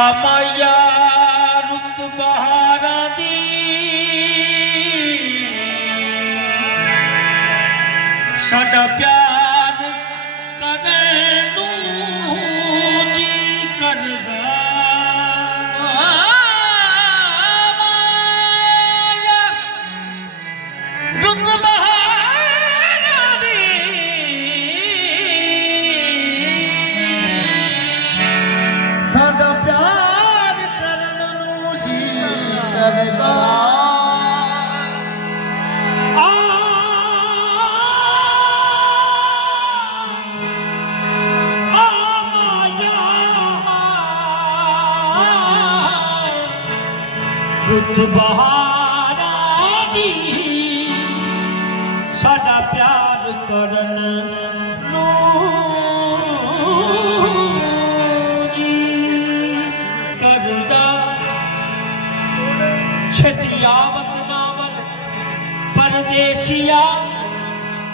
ਮਾਇਆ ਰੁੱਤ ਬਹਾਰਾਂ ਦੀ ਸਾਡਾ ਪਿਆਰ ਕਰਨ ਨੂੰ ਜੀ ਕਰਦਾ ਮਾਇਆ ਰੁੱਤ ਬਹਾਰਾਂ ਦੀ ਸਾਡਾ ਪਿਆਰ ਕਰਨ ਨੂੰ ਜੀ ਕਰਦਾ ਰੁੱਤ ਬਹਾਰਾਂ ਦੀ ਸਾਡਾ ਪਿਆਰ ਕਰਨ ਨੂੰ ਜੀ ਕਰਦਾ ਛੇਤੀ ਆਵਤ ਨਾਵਲ ਪਰਦੇਸੀਆ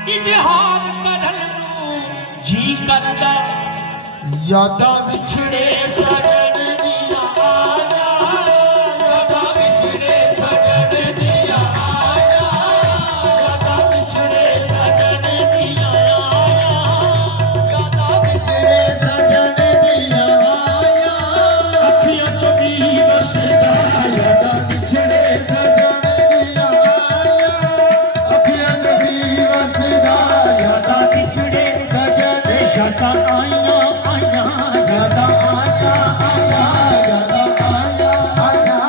ਇਜ਼ਹਾਰ ਕਰਨ ਨੂੰ ਜੀ ਕਰਦਾ ਯਾਦਾਂ ਵਿਛੜੇ ਸਜਣ ਦੀਆਂ ਆਇਆ ਯਾਦਾਂ ਆਈਆਂ ਆਈਆਂ ਯਾਦਾਂ ਆਈਆਂ ਆਈਆਂ ਯਾਦਾਂ ਆਈਆਂ ਆਈਆਂ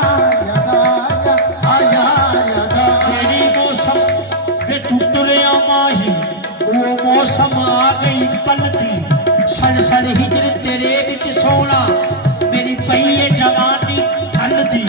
ਯਾਦਾਂ ਆਈਆਂ ਯਾਦਾਂ ਤੇਰੀ ਮੌਸਮ ਵੇ ਤੂੰ ਤੁਰਿਆ ਮਾਹੀ ਉਹ ਮੌਸਮ ਆ ਗਈ ਪਲਦੀ ਸੜ ਸੜ ਹਿਜਰ ਤੇਰੇ ਵਿੱਚ ਸੋਹਣਾ ਮੇਰੀ ਪਈ ਏ ਜਵਾਨੀ ਢਲਦੀ